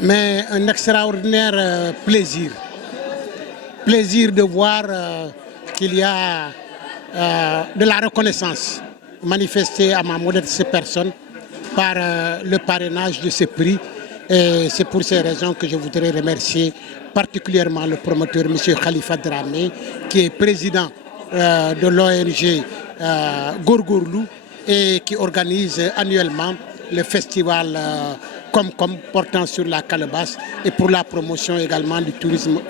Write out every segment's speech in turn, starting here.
mais un extraordinaire plaisir. Plaisir de voir qu'il y a de la reconnaissance manifestée à ma modeste personne par le parrainage de ce prix. Et c'est pour ces raisons que je voudrais remercier particulièrement le promoteur, M. Khalifa Dramé, qui est président de l'ONG Gorgorlou et qui organise annuellement le festival Comcom portant sur la calebasse et pour la promotion également du tourisme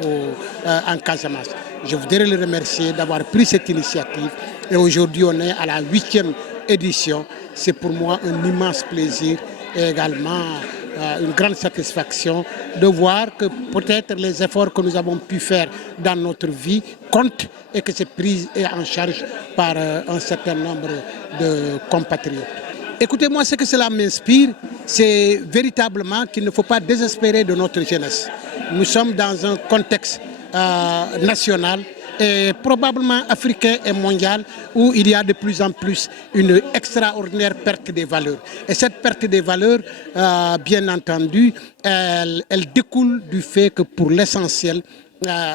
en Casamance. Je voudrais le remercier d'avoir pris cette initiative et aujourd'hui on est à la 8e édition. C'est pour moi un immense plaisir et également une grande satisfaction de voir que peut-être les efforts que nous avons pu faire dans notre vie comptent et que c'est pris en charge par un certain nombre de compatriotes. Écoutez-moi, ce que cela m'inspire, c'est véritablement qu'il ne faut pas désespérer de notre jeunesse. Nous sommes dans un contexte national et probablement africain et mondial où il y a de plus en plus une extraordinaire perte des valeurs. Et cette perte des valeurs, bien entendu, elle découle du fait que pour l'essentiel,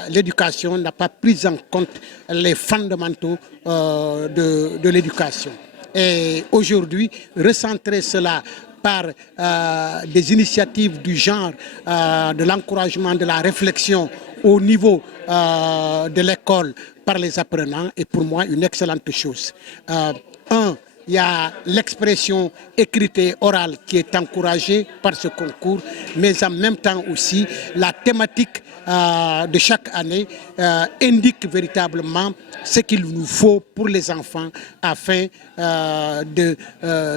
l'éducation n'a pas pris en compte les fondamentaux de l'éducation. Et aujourd'hui, recentrer cela par des initiatives du genre, de l'encouragement, de la réflexion au niveau de l'école par les apprenants est pour moi une excellente chose. Il y a l'expression écrite et orale qui est encouragée par ce concours, mais en même temps aussi la thématique de chaque année indique véritablement ce qu'il nous faut pour les enfants afin de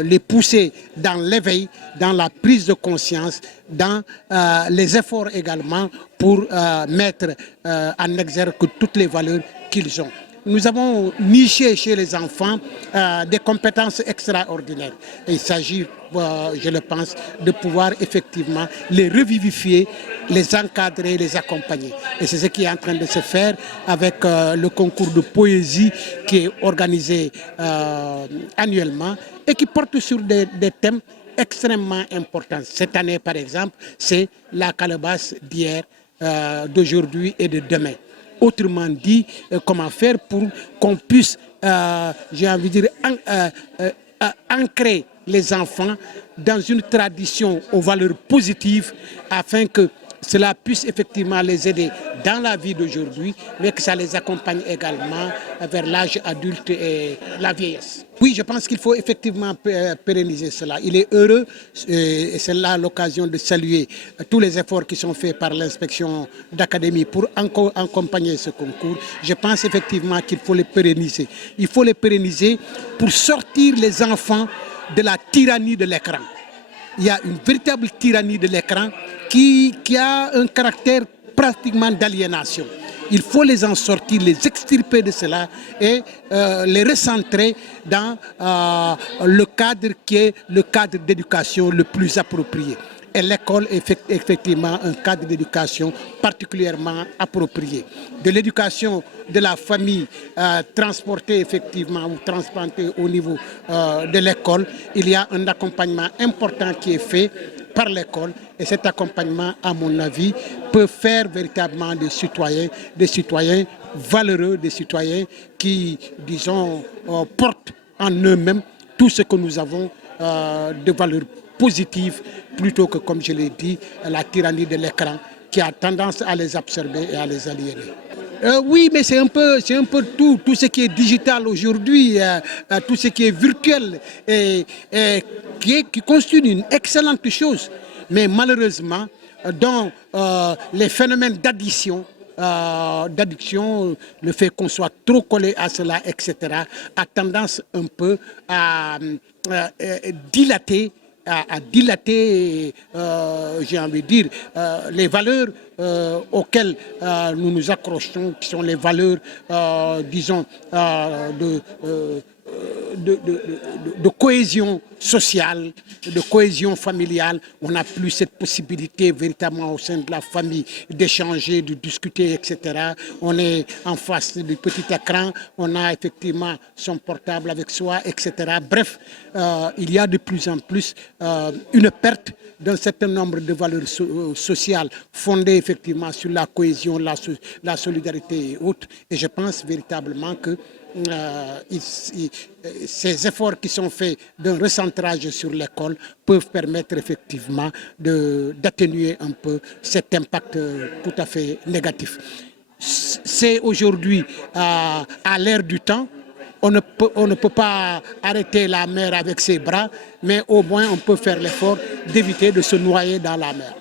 les pousser dans l'éveil, dans la prise de conscience, dans les efforts également pour mettre en exergue toutes les valeurs qu'ils ont. Nous avons niché chez les enfants des compétences extraordinaires. Et il s'agit, je le pense, de pouvoir effectivement les revivifier, les encadrer, les accompagner. Et c'est ce qui est en train de se faire avec le concours de poésie qui est organisé annuellement et qui porte sur des thèmes extrêmement importants. Cette année, par exemple, c'est la calebasse d'hier, d'aujourd'hui et de demain. Autrement dit, comment faire pour qu'on puisse, j'ai envie de dire, ancrer les enfants dans une tradition aux valeurs positives afin que cela puisse effectivement les aider dans la vie d'aujourd'hui, mais que ça les accompagne également vers l'âge adulte et la vieillesse. Oui, je pense qu'il faut effectivement pérenniser cela. Il est heureux, et c'est là l'occasion de saluer tous les efforts qui sont faits par l'inspection d'académie pour accompagner ce concours. Je pense effectivement qu'il faut les pérenniser. Il faut les pérenniser pour sortir les enfants de la tyrannie de l'écran. Il y a une véritable tyrannie de l'écran qui a un caractère pratiquement d'aliénation. Il faut les en sortir, les extirper de cela et les recentrer dans le cadre qui est le cadre d'éducation le plus approprié. Et l'école est effectivement un cadre d'éducation particulièrement approprié. De l'éducation de la famille transportée effectivement ou transplantée au niveau de l'école, il y a un accompagnement important qui est fait par l'école et cet accompagnement, à mon avis, peut faire véritablement des citoyens valeureux, des citoyens qui, disons, portent en eux-mêmes tout ce que nous avons de valeurs positives plutôt que, comme je l'ai dit, la tyrannie de l'écran qui a tendance à les absorber et à les aliéner. Oui, mais c'est un peu tout ce qui est digital aujourd'hui, tout ce qui est virtuel et qui constitue une excellente chose. Mais malheureusement, dans les phénomènes d'addiction, le fait qu'on soit trop collé à cela, etc., a tendance un peu à dilater, j'ai envie de dire, les valeurs auxquelles nous nous accrochons, qui sont les valeurs, disons, de cohésion sociale, de cohésion familiale. On n'a plus cette possibilité véritablement au sein de la famille d'échanger, de discuter, etc. On est en face du petit écran, on a effectivement son portable avec soi, etc. Bref, il y a de plus en plus une perte d'un certain nombre de valeurs sociales fondées effectivement sur la cohésion, la solidarité et autres. Et je pense véritablement que ces efforts qui sont faits d'un recentrage sur l'école peuvent permettre effectivement d'atténuer un peu cet impact tout à fait négatif. C'est aujourd'hui à l'ère du temps. On ne peut pas arrêter la mer avec ses bras, mais au moins on peut faire l'effort d'éviter de se noyer dans la mer.